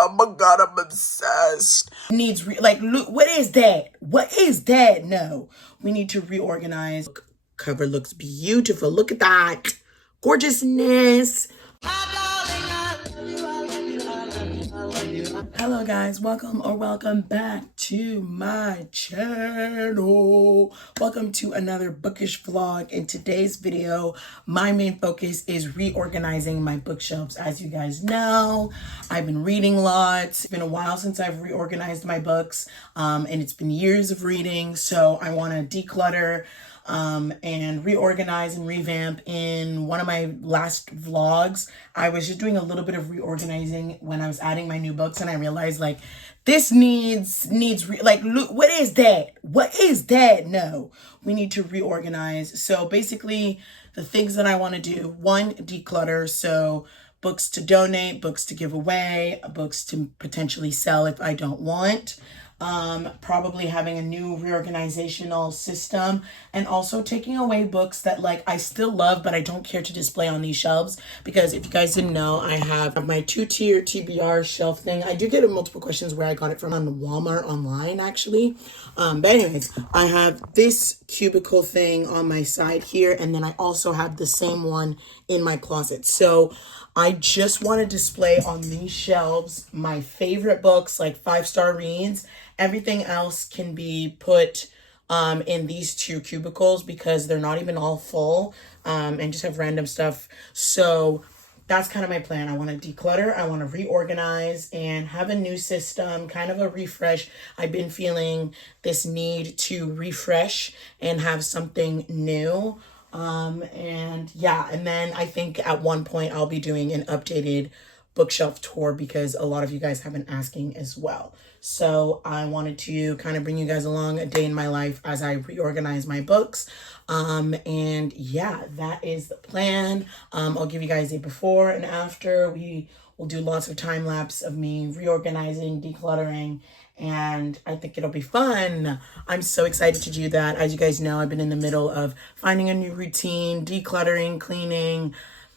Oh my God, I'm obsessed. Needs, look, what is that? What is that? No, we need to reorganize. Cover looks beautiful. Look at that. Gorgeousness. Hello guys, welcome back to my channel. Welcome to another bookish vlog. In today's video, my main focus is reorganizing my bookshelves. As you guys know, I've been reading lots. It's been a while since I've reorganized my books, and it's been years of reading, so I want to declutter and reorganize and revamp. In one of my last vlogs, I was just doing a little bit of reorganizing when I was adding my new books, and I realized like this needs look, what is that? What is that? No, we need to reorganize. So basically the things that I want to do: one, declutter. So books to donate, books to give away, books to potentially sell if I don't want. Probably having a new reorganizational system, and also taking away books that like I still love but I don't care to display on these shelves. Because if you guys didn't know, I have my 2-tier TBR shelf thing. I do get multiple questions where I got it from on Walmart online actually. But anyways, I have this cubicle thing on my side here, and then I also have the same one in my closet. So I just want to display on these shelves my favorite books, like 5-star reads. Everything else can be put in these two cubicles because they're not even all full, and just have random stuff. So that's kind of my plan. I want to declutter, I want to reorganize, and have a new system, kind of a refresh. I've been feeling this need to refresh and have something new. And yeah, and then I think at one point I'll be doing an updated bookshelf tour because a lot of you guys have been asking as well. So I wanted to kind of bring you guys along a day in my life as I reorganize my books. And yeah, that is the plan. I'll give you guys a before and after. We will do lots of time lapse of me reorganizing, decluttering, and I think it'll be fun. I'm so excited to do that. As you guys know, I've been in the middle of finding a new routine, decluttering, cleaning,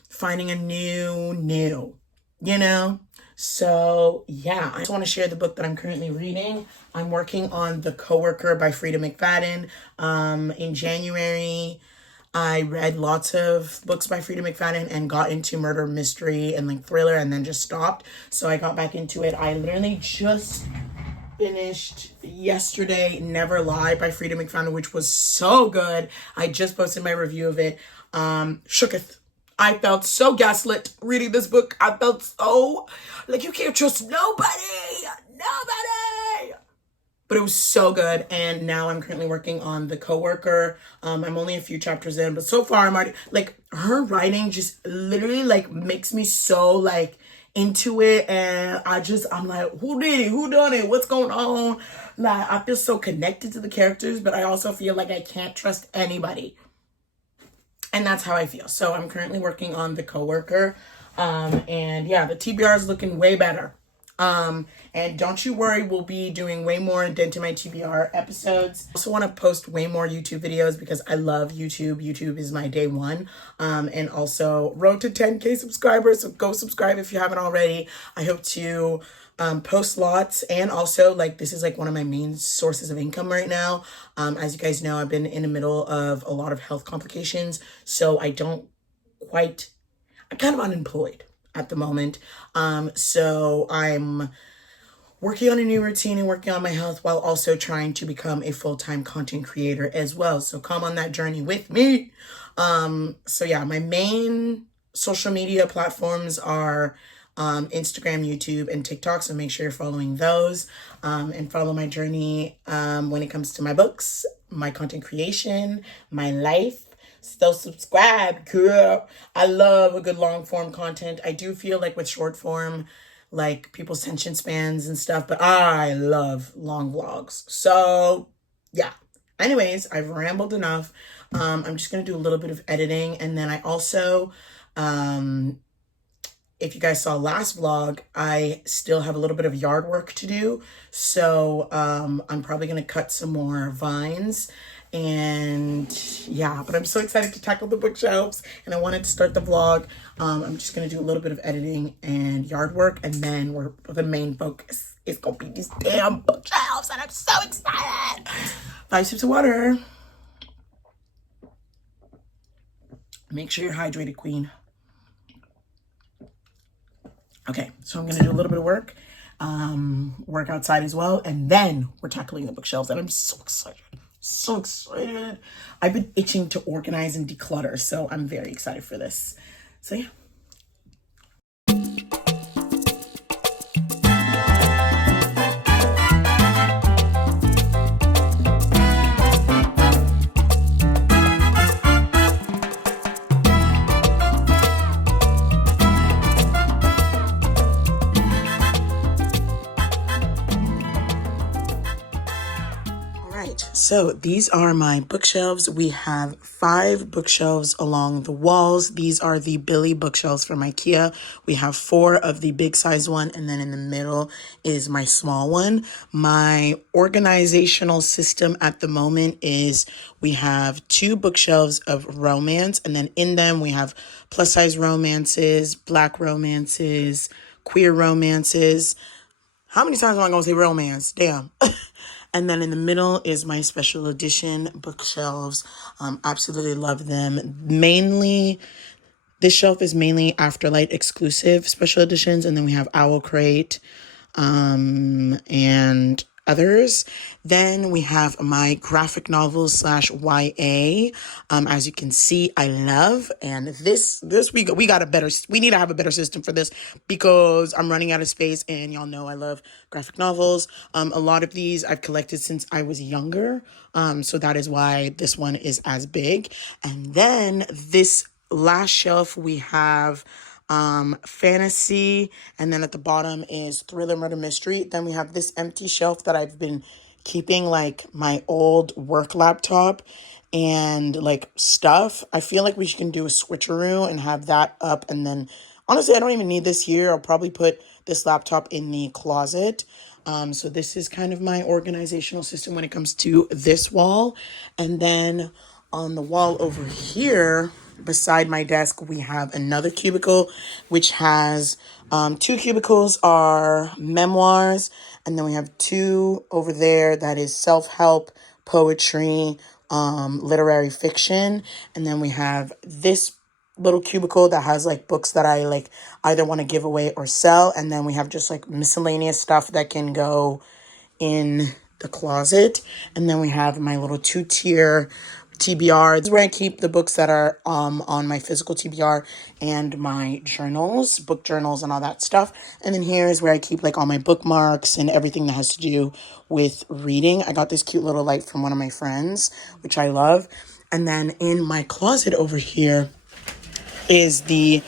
finding a new, you know? So yeah, I just want to share the book that I'm currently reading. I'm working on The Coworker by Frida McFadden. In January, I read lots of books by Frida McFadden and got into murder mystery and like thriller, and then just stopped. So I got back into it. I literally just finished yesterday Never Lie by Frida McFadden, which was so good. I just posted my review of it. Shooketh. I felt so gaslit reading this book. I felt so like you can't trust nobody. But it was so good. And now I'm currently working on The Coworker. I'm only a few chapters in, but so far I'm already like, her writing just literally like makes me so like into it. And I'm like, who did it? Who done it? What's going on? Like, I feel so connected to the characters, but I also feel like I can't trust anybody. And that's how I feel. So I'm currently working on The Coworker. And yeah, the TBR is looking way better. And don't you worry, we'll be doing way more into my TBR episodes. I also want to post way more YouTube videos because I love YouTube. YouTube is my day one. And also road to 10K subscribers. So go subscribe if you haven't already. I hope to post lots, and also like this is like one of my main sources of income right now. As you guys know, I've been in the middle of a lot of health complications, so I'm kind of unemployed at the moment. So I'm working on a new routine and working on my health while also trying to become a full-time content creator as well. So come on that journey with me. So yeah, my main social media platforms are Instagram, YouTube, and TikTok. So make sure you're following those, and follow my journey when it comes to my books, my content creation, my life. So subscribe, girl. I love a good long form content. I do feel like with short form, like people's attention spans and stuff, but I love long vlogs. So yeah. Anyways, I've rambled enough. I'm just going to do a little bit of editing, and then I also, if you guys saw last vlog, I still have a little bit of yard work to do. So I'm probably going to cut some more vines And yeah, but I'm so excited to tackle the bookshelves, and I wanted to start the vlog. I'm just gonna do a little bit of editing and yard work, and then the main focus is gonna be these damn bookshelves, and I'm so excited. 5 sips of water. Make sure you're hydrated, queen. Okay, so I'm gonna do a little bit of work outside as well, and then we're tackling the bookshelves, and I'm so excited. So excited. I've been itching to organize and declutter, so I'm very excited for this. So yeah. So these are my bookshelves. We have 5 bookshelves along the walls. These are the Billy bookshelves from IKEA. We have 4 of the big size one, and then in the middle is my small one. My organizational system at the moment is we have 2 bookshelves of romance, and then in them we have plus size romances, black romances, queer romances. How many times am I going to say romance? Damn. And then in the middle is my special edition bookshelves. Absolutely love them. Mainly, this shelf is mainly Afterlight exclusive special editions. And then we have Owl Crate, and others. Then we have my graphic novels slash YA. As you can see, I love, and this we need to have a better system for this because I'm running out of space, and y'all know I love graphic novels. A lot of these I've collected since I was younger. So that is why this one is as big. And then this last shelf we have fantasy, and then at the bottom is thriller, murder, mystery. Then we have this empty shelf that I've been keeping like my old work laptop and like stuff. I feel like we can do a switcheroo and have that up, and then honestly I don't even need this here. I'll probably put this laptop in the closet. So this is kind of my organizational system when it comes to this wall. And then on the wall over here beside my desk, we have another cubicle, which has 2 cubicles are memoirs. And then we have 2 over there that is self-help, poetry, literary fiction. And then we have this little cubicle that has like books that I like either want to give away or sell. And then we have just like miscellaneous stuff that can go in the closet. And then we have my little 2-tier TBR. This is where I keep the books that are on my physical TBR and my journals, book journals and all that stuff. And then here is where I keep like all my bookmarks and everything that has to do with reading. I got this cute little light from one of my friends, which I love. And then in my closet over here is the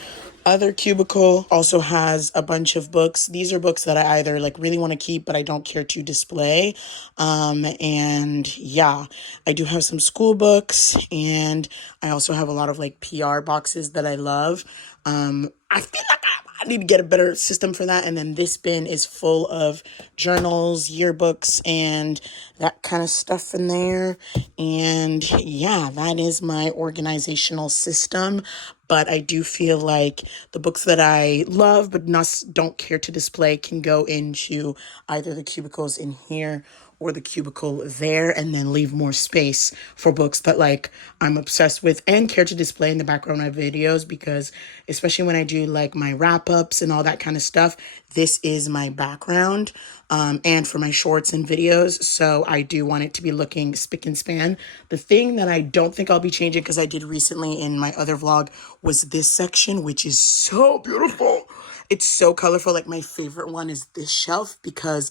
other cubicle, also has a bunch of books. These are books that I either like really want to keep, but I don't care to display. And yeah, I do have some school books, and I also have a lot of like PR boxes that I love. I feel like I need to get a better system for that. And then this bin is full of journals, yearbooks, and that kind of stuff in there. And yeah, that is my organizational system. But I do feel like the books that I love but don't care to display can go into either the cubicles in here or the cubicle there, and then leave more space for books that like I'm obsessed with and care to display in the background of my videos, because especially when I do like my wrap-ups and all that kind of stuff, this is my background, and for my shorts and videos. So I do want it to be looking spick and span. The thing that I don't think I'll be changing, because I did recently in my other vlog, was this section, which is so beautiful. It's so colorful. Like my favorite one is this shelf because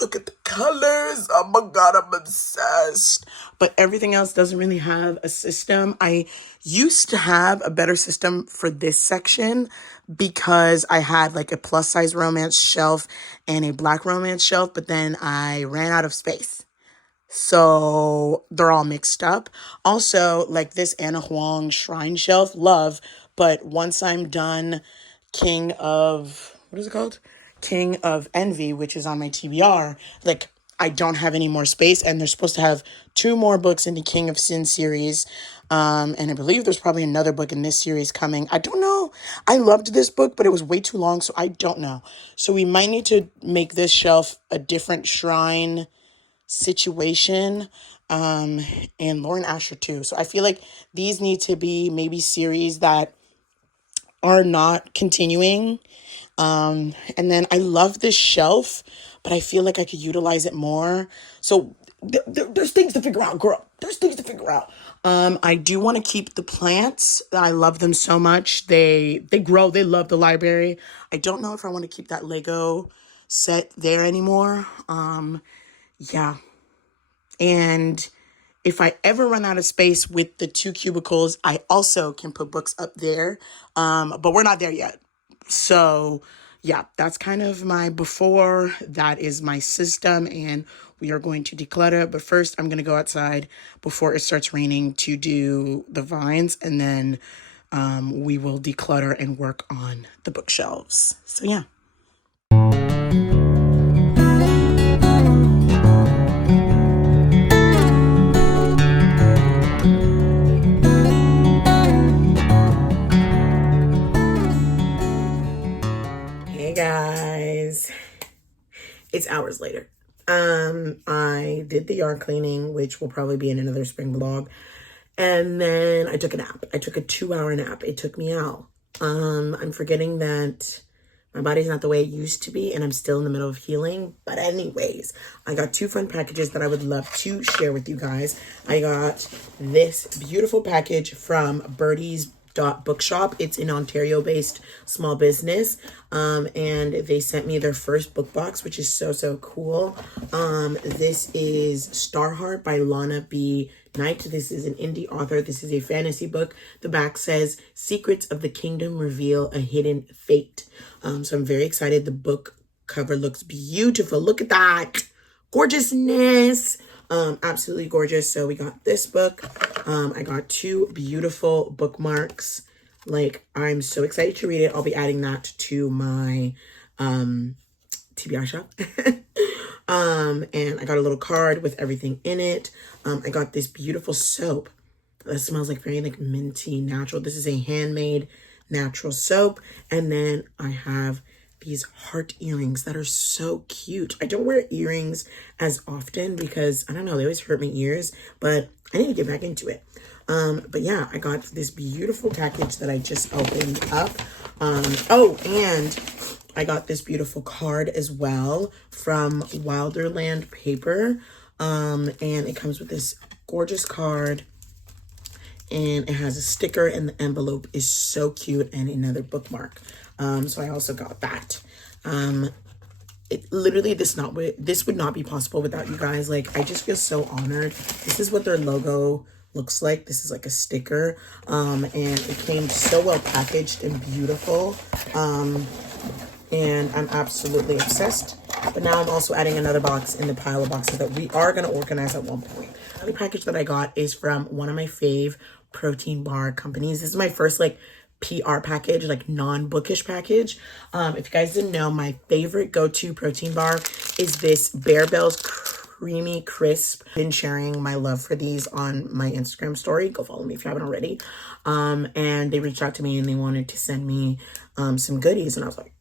look at the colors. Oh my God, I'm obsessed. But everything else doesn't really have a system. I used to have a better system for this section because I had like a plus size romance shelf and a black romance shelf, but then I ran out of space. So they're all mixed up. Also, like this Anna Huang shrine shelf, love. But once I'm done what is it called? King of Envy, which is on my TBR, like I don't have any more space, and they're supposed to have 2 more books in the King of Sin series. And I believe there's probably another book in this series coming. I don't know. I loved this book, but it was way too long, so I don't know. So we might need to make this shelf a different shrine situation. And Lauren Asher too. So I feel like these need to be maybe series that are not continuing. And then I love this shelf, but I feel like I could utilize it more. So there's things to figure out, girl. There's things to figure out. I do want to keep the plants. I love them so much. They grow. They love the library. I don't know if I want to keep that Lego set there anymore. Yeah. And if I ever run out of space with the 2 cubicles, I also can put books up there. But we're not there yet. So yeah, that's kind of my before. That is my system, and we are going to declutter. But first, I'm going to go outside before it starts raining to do the vines, and then we will declutter and work on the bookshelves. So yeah. Hey guys, it's hours later. I did the yard cleaning, which will probably be in another spring vlog. And then I took a nap. I took a 2-hour nap. It took me out. I'm forgetting that my body's not the way it used to be, and I'm still in the middle of healing. But anyways, I got 2 fun packages that I would love to share with you guys. I got this beautiful package from Birdie's Bookshop. It's an Ontario-based small business, and they sent me their first book box, which is so cool. This is Starheart by Lana B. Knight. This is an indie author. This is a fantasy book. The back says, "Secrets of the Kingdom reveal a hidden fate." So I'm very excited. The book cover looks beautiful. Look at that gorgeousness. Absolutely gorgeous. So we got this book. I got 2 beautiful bookmarks. Like, I'm so excited to read it. I'll be adding that to my TBR shop. And I got a little card with everything in it. I got this beautiful soap that smells like very like minty natural. This is a handmade natural soap. And then I have these heart earrings that are so cute. I don't wear earrings as often because, I don't know, they always hurt my ears, but I need to get back into it. But yeah, I got this beautiful package that I just opened up. Oh, and I got this beautiful card as well from Wilderland Paper. And it comes with this gorgeous card, and it has a sticker, and the envelope is so cute, and another bookmark. So I also got that. It literally, this would not be possible without you guys. Like, I just feel so honored. This is what their logo looks like. This is like a sticker. And it came so well packaged and beautiful. And I'm absolutely obsessed. But now I'm also adding another box in the pile of boxes that we are going to organize at one point. Another package that I got is from one of my fave protein bar companies. This is my first like PR package, like non-bookish package. If you guys didn't know, my favorite go-to protein bar is this Bear Bells Creamy Crisp. I've been sharing my love for these on my Instagram story. Go follow me if you haven't already. And they reached out to me and they wanted to send me some goodies, and I was like,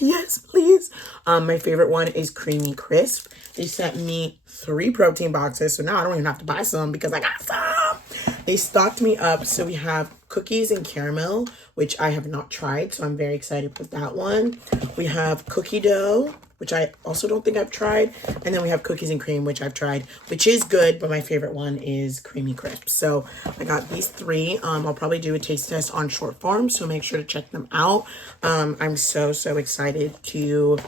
yes, please. My favorite one is Creamy Crisp. They sent me 3 protein boxes, so now I don't even have to buy some because I got some. They stocked me up. So we have cookies and caramel, which I have not tried, so I'm very excited with that one. We have cookie dough, which I also don't think I've tried. And then we have cookies and cream, which I've tried, which is good, but my favorite one is Creamy Crisp. So I got these 3. I'll probably do a taste test on short form, so make sure to check them out. I'm so excited to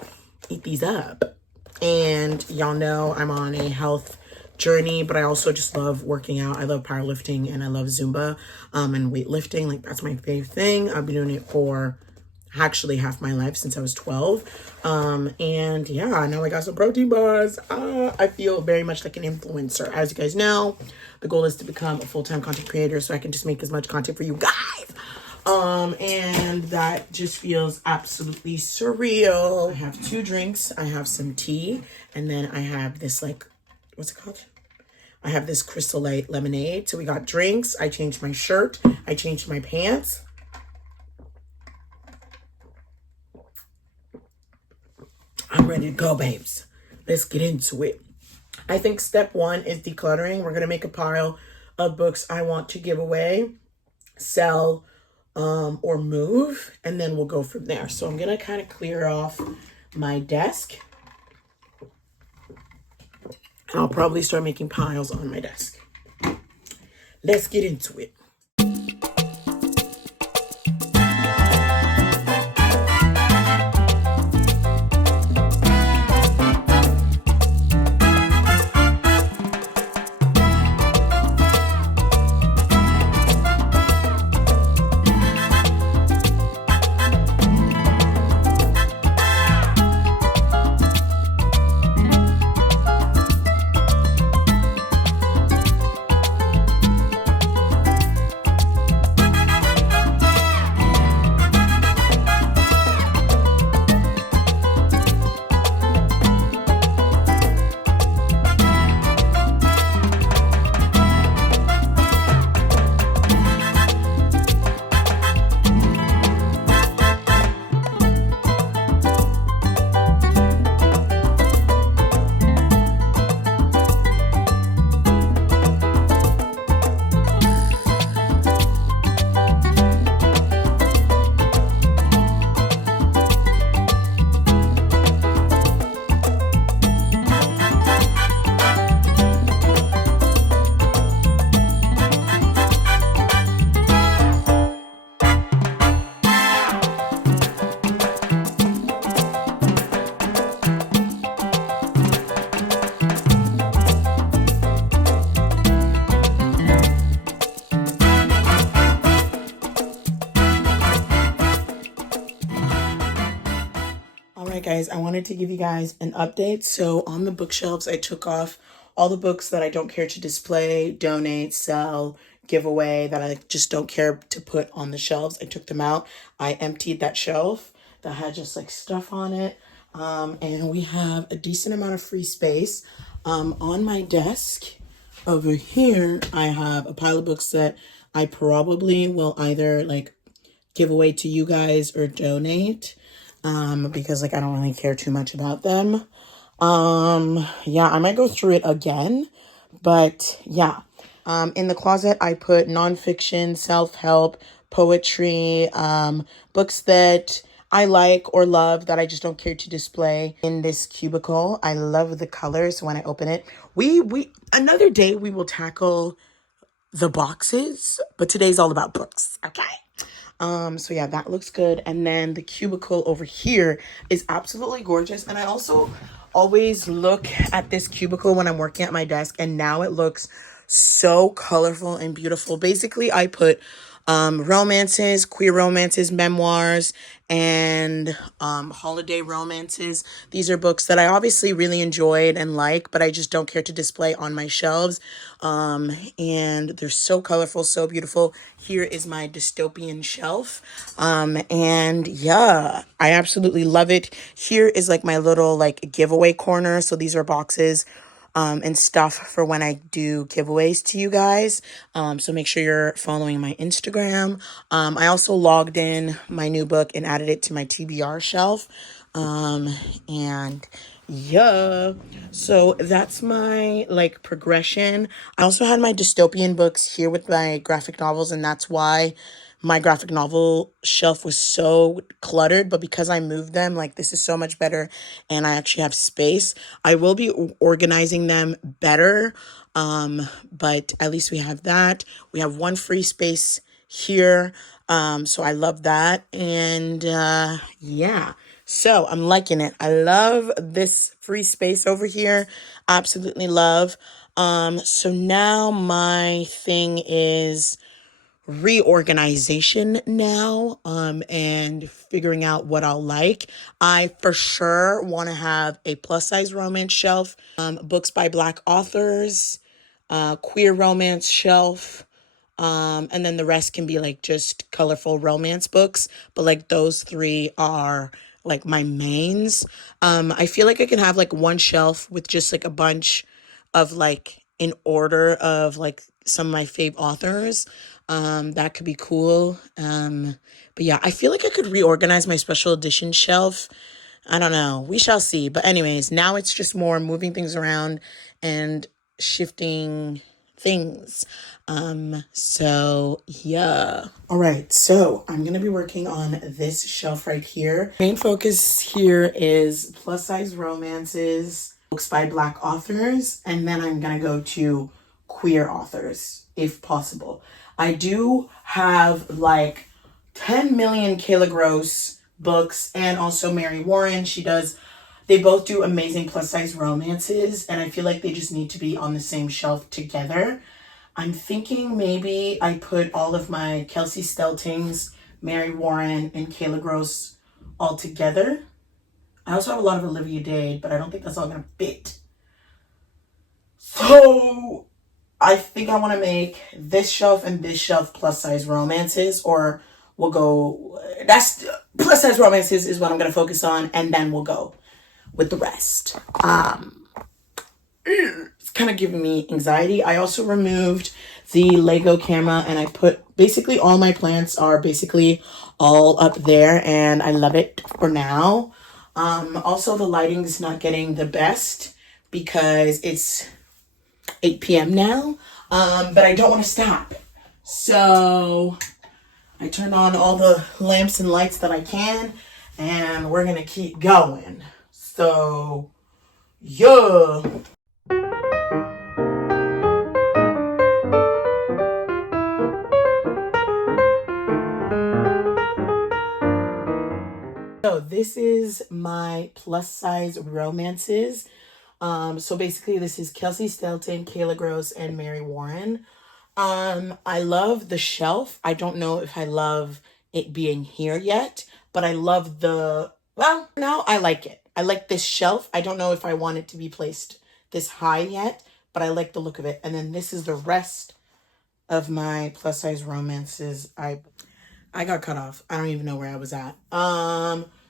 eat these up. And y'all know I'm on a health journey, but I also just love working out. I love powerlifting and I love Zumba and weightlifting. Like, that's my favorite thing. I've been doing it for actually half my life, since I was 12. And yeah, now I got some protein bars. I feel very much like an influencer. As you guys know, the goal is to become a full-time content creator so I can just make as much content for you guys. And that just feels absolutely surreal. I have 2 drinks. I have some tea, and then I have this, like, what's it called? I have this Crystal Light lemonade. So we got drinks. I changed my shirt. I changed my pants. I'm ready to go, babes. Let's get into it. I think step 1 is decluttering. We're going to make a pile of books I want to give away, sell, or move, and then we'll go from there. So I'm going to kind of clear off my desk. And I'll probably start making piles on my desk. Let's get into it. Guys, I wanted to give you guys an update. So on the bookshelves, I took off all the books that I don't care to display, donate, sell, give away, that I just don't care to put on the shelves. I took them out. I emptied that shelf that had just like stuff on it. And we have a decent amount of free space. On my desk over here, I have a pile of books that I probably will either like give away to you guys or donate. Because like I don't really care too much about them. Yeah, I might go through it again, but yeah. In the closet, I put nonfiction, self-help, poetry, books that I like or love that I just don't care to display in this cubicle. I love the colors when I open it. Another day we will tackle the boxes, but today's all about books, okay? So yeah, that looks good. And then the cubicle over here is absolutely gorgeous. And I also always look at this cubicle when I'm working at my desk, and now it looks so colorful and beautiful. Basically, I put romances, queer romances, memoirs, and holiday romances. These are books that I obviously really enjoyed and like, but I just don't care to display on my shelves. And they're so colorful, so beautiful. Here is my dystopian shelf. And yeah, I absolutely love it. Here is like my little like giveaway corner. So these are boxes and stuff for when I do giveaways to you guys. So make sure you're following my Instagram. I also logged in my new book and added it to my TBR shelf. And yeah, so that's my like progression. I also had my dystopian books here with my graphic novels, and that's why my graphic novel shelf was so cluttered. But because I moved them, like this is so much better and I actually have space. I will be organizing them better, but at least we have that. We have one free space here, so I love that. And yeah, so I'm liking it. I love this free space over here. Absolutely love. So now my thing is reorganization now, and figuring out what I'll like. I for sure want to have a plus size romance shelf, books by Black authors, queer romance shelf, And then the rest can be like just colorful romance books. But like those three are like my mains. I feel like I can have like one shelf with just like a bunch of like in order of like some of my fave authors. That could be cool. But yeah, I feel like I could reorganize my special edition shelf. I don't know. We shall see. But anyways, now it's just more moving things around and shifting things. So yeah. All right. So I'm going to be working on this shelf right here. Main focus here is plus size romances, books by Black authors, and then I'm going to go to queer authors if possible. I do have like 10 million Kayla Gross books and also Mary Warren. They both do amazing plus size romances, and I feel like they just need to be on the same shelf together. I'm thinking maybe I put all of my Kelsey Steltings, Mary Warren, and Kayla Gross all together. I also have a lot of Olivia Dade, but I don't think that's all gonna fit. So I think I want to make this shelf and this shelf plus size romances, or we'll go, that's plus size romances is what I'm going to focus on, and then we'll go with the rest. It's kind of giving me anxiety. I also removed the Lego camera, and I put basically all my plants are basically all up there, and I love it for now. Also the lighting is not getting the best because it's 8 p.m. now, but I don't want to stop. So I turned on all the lamps and lights that I can, and we're going to keep going. So, yeah. So this is my plus size romances. So basically this is Kelsey Stelton, Kayla Gross, and Mary Warren. I love the shelf. I don't know if I love it being here yet, but I love now I like it. I like this shelf. I don't know if I want it to be placed this high yet, but I like the look of it. And then this is the rest of my plus size romances. I got cut off. I don't even know where I was at.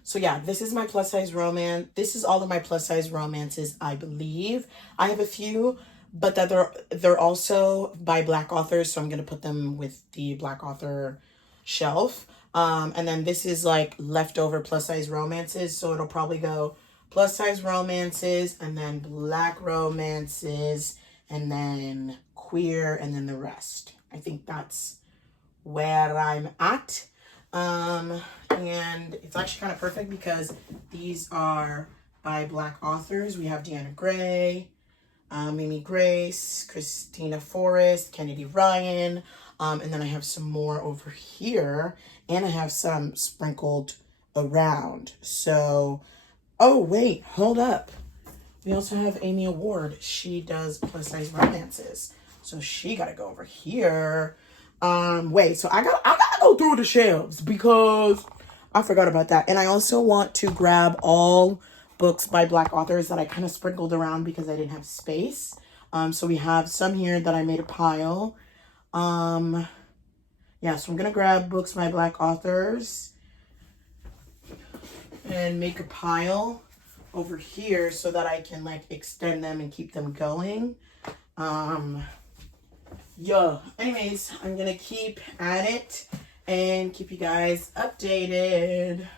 So yeah, this is my plus size romance. This is all of my plus size romances, I believe. I have a few, but that they're also by Black authors, so I'm gonna put them with the Black author shelf. And then this is like leftover plus size romances, so it'll probably go plus size romances, and then Black romances, and then queer, and then the rest. I think that's where I'm at. And it's actually kind of perfect because these are by Black authors. We have Deanna Gray, Mimi Grace, Christina Forrest, Kennedy Ryan, and then I have some more over here, and I have some sprinkled around. So, oh wait, hold up. We also have Amy Award. She does plus size romances, so she gotta go over here. Wait, so I gotta go through the shelves because I forgot about that. And I also want to grab all books by Black authors that I kind of sprinkled around because I didn't have space. So we have some here that I made a pile. Yeah, so I'm gonna grab books by Black authors and make a pile over here so that I can like extend them and keep them going. Yeah, anyways, I'm gonna keep at it and keep you guys updated.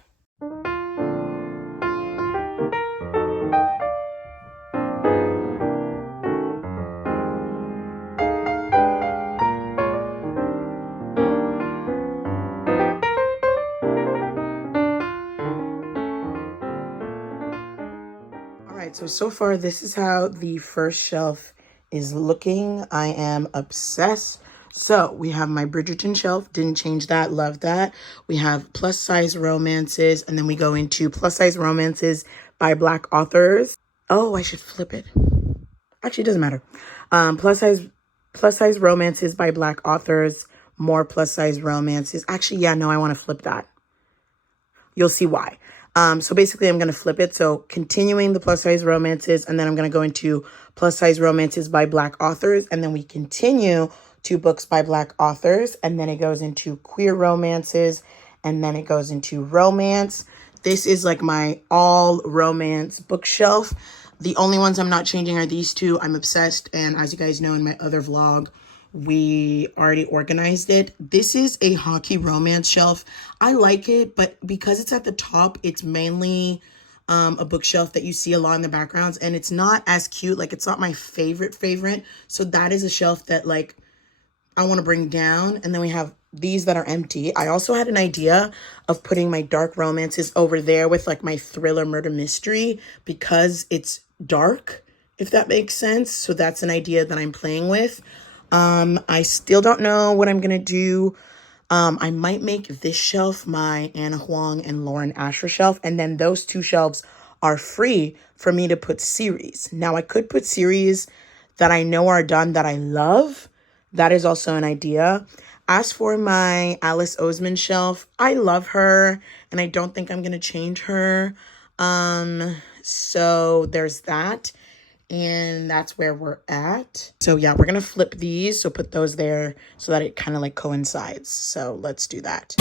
Alright, so far this is how the first shelf is looking. I am obsessed. So we have my Bridgerton shelf, didn't change that, love that. We have plus size romances, and then we go into plus size romances by Black authors. Oh, I should flip it. Actually, it doesn't matter. Plus size romances by Black authors, more plus size romances. Actually, yeah, no, I want to flip that. You'll see why. So basically, I'm going to flip it. So continuing the plus size romances, and then I'm going to go into plus size romances by Black authors, and then we continue 2 books by Black authors, and then it goes into queer romances, and then it goes into romance. This is like my all romance bookshelf. The only ones I'm not changing are these two. I'm obsessed, and as you guys know in my other vlog, we already organized it. This is a hockey romance shelf. I like it, but because it's at the top, it's mainly a bookshelf that you see a lot in the backgrounds, and it's not as cute. Like, it's not my favorite. So that is a shelf that like I want to bring down. And then we have these that are empty. I also had an idea of putting my dark romances over there with like my thriller murder mystery because it's dark, if that makes sense. So that's an idea that I'm playing with. I still don't know what I'm gonna do. I might make this shelf my Anna Huang and Lauren Asher shelf, and then those 2 shelves are free for me to put series. Now, I could put series that I know are done that I love. That is also an idea. As for my Alice Oseman shelf, I love her, and I don't think I'm gonna change her. So there's that. And that's where we're at. So yeah, we're gonna flip these. So put those there so that it kind of like coincides. So let's do that.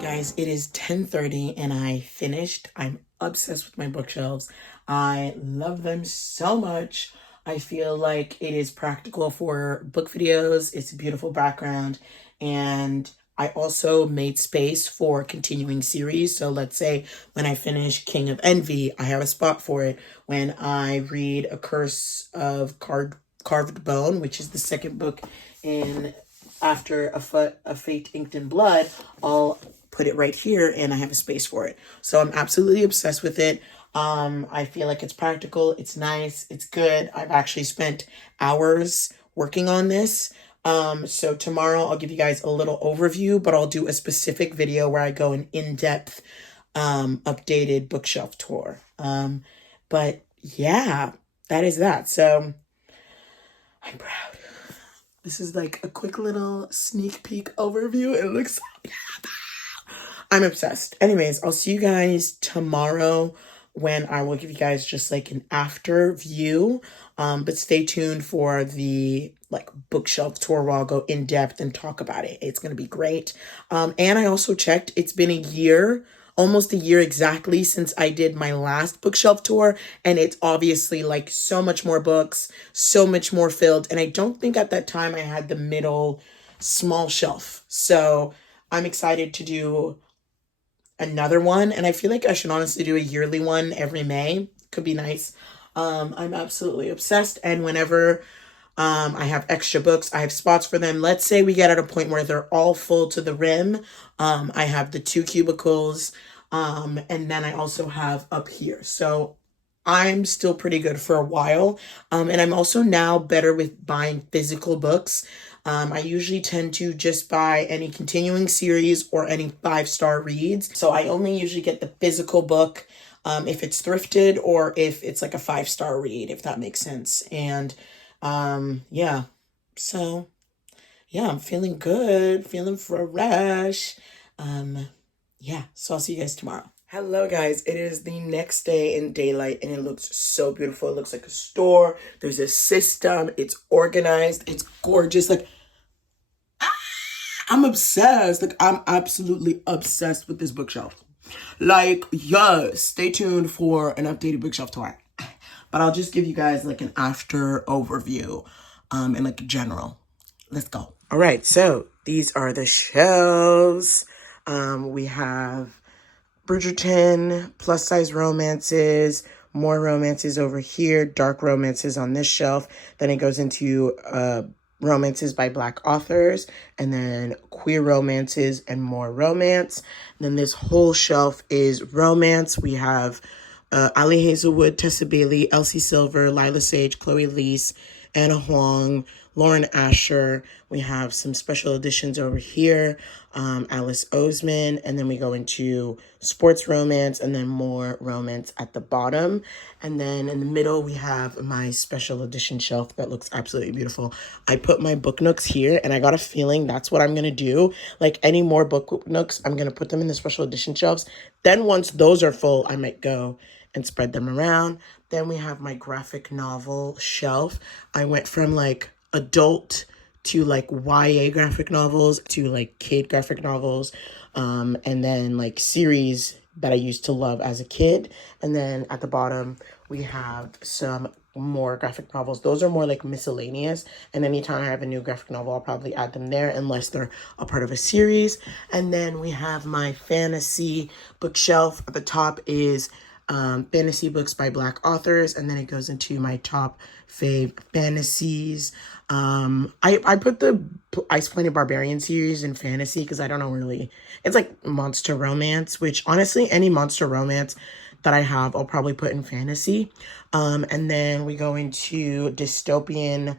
Guys, it is 10:30 and I finished. I'm obsessed with my bookshelves. I love them so much. I feel like it is practical for book videos. It's a beautiful background, and I also made space for continuing series. So let's say when I finish King of Envy, I have a spot for it. When I read A Curse of Carved Bone, which is the second book in After a Fate Inked in Blood, I'll put it right here and I have a space for it. So I'm absolutely obsessed with it. I feel like it's practical, it's nice, it's good. I've actually spent hours working on this. So tomorrow I'll give you guys a little overview, but I'll do a specific video where I go an in-depth updated bookshelf tour. But yeah, that is that. So I'm proud. This is like a quick little sneak peek overview. It looks so beautiful. I'm obsessed. Anyways, I'll see you guys tomorrow when I will give you guys just like an after view. But stay tuned for the like bookshelf tour where I'll go in depth and talk about it. It's going to be great. And I also checked, it's been a year, almost a year exactly since I did my last bookshelf tour. And it's obviously like so much more books, so much more filled. And I don't think at that time I had the middle small shelf. So I'm excited to do another one, and I feel like I should honestly do a yearly one every May. Could be nice. I'm absolutely obsessed, and whenever I have extra books, I have spots for them. Let's say we get at a point where they're all full to the rim. I have the 2 cubicles, and then I also have up here. So I'm still pretty good for a while. And I'm also now better with buying physical books. I usually tend to just buy any continuing series or any 5-star reads. So I only usually get the physical book if it's thrifted or if it's like a 5-star read, if that makes sense. And yeah, so yeah, I'm feeling good, feeling fresh. Yeah, so I'll see you guys tomorrow. Hello guys, it is the next day in daylight and it looks so beautiful. It looks like a store. There's a system. It's organized. It's gorgeous. Like, I'm obsessed. Like, I'm absolutely obsessed with this bookshelf. Like, yes, stay tuned for an updated bookshelf tour. But I'll just give you guys like an after overview and like a general. Let's go. All right, so these are the shelves. We have Bridgerton, plus size romances, more romances over here, dark romances on this shelf. Then it goes into romances by Black authors, and then queer romances and more romance. And then this whole shelf is romance. We have Ali Hazelwood, Tessa Bailey, Elsie Silver, Lila Sage, Chloe Leese, Anna Huang, Lauren Asher. We have some special editions over here, Alice Oseman, and then we go into sports romance and then more romance at the bottom. And then in the middle, we have my special edition shelf that looks absolutely beautiful. I put my book nooks here, and I got a feeling that's what I'm going to do. Like any more book nooks, I'm going to put them in the special edition shelves. Then once those are full, I might go and spread them around. Then we have my graphic novel shelf. I went from like adult to like YA graphic novels to like kid graphic novels, and then like series that I used to love as a kid. And then at the bottom, we have some more graphic novels. Those are more like miscellaneous, and anytime I have a new graphic novel, I'll probably add them there unless they're a part of a series. And then we have my fantasy bookshelf. At the top is fantasy books by Black authors, and then it goes into my top fave fantasies. I put the Ice Planet Barbarian series in fantasy because I don't know, really, it's like monster romance, which honestly any monster romance that I have I'll probably put in fantasy. And then we go into dystopian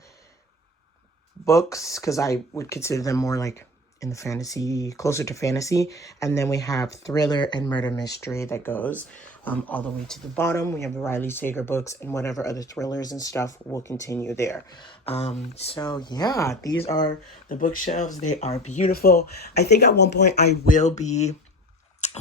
books because I would consider them more like in the fantasy, closer to fantasy. And then we have thriller and murder mystery that goes all the way to the bottom. We have the Riley Sager books and whatever other thrillers and stuff will continue there. So yeah, these are the bookshelves. They are beautiful. I think at one point I will be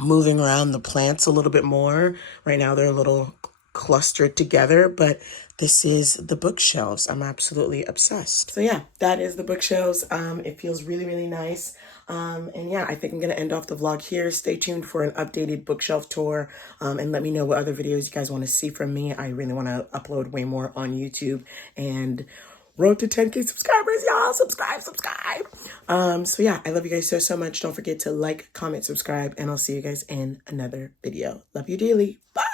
moving around the plants a little bit more. Right now they're a little clustered together, but this is the bookshelves. I'm absolutely obsessed. So yeah, that is the bookshelves. It feels really, really nice. And yeah, I think I'm going to end off the vlog here. Stay tuned for an updated bookshelf tour. And let me know what other videos you guys want to see from me. I really want to upload way more on YouTube. And road to 10K subscribers, y'all. Subscribe. So yeah, I love you guys so, so much. Don't forget to like, comment, subscribe, and I'll see you guys in another video. Love you dearly. Bye.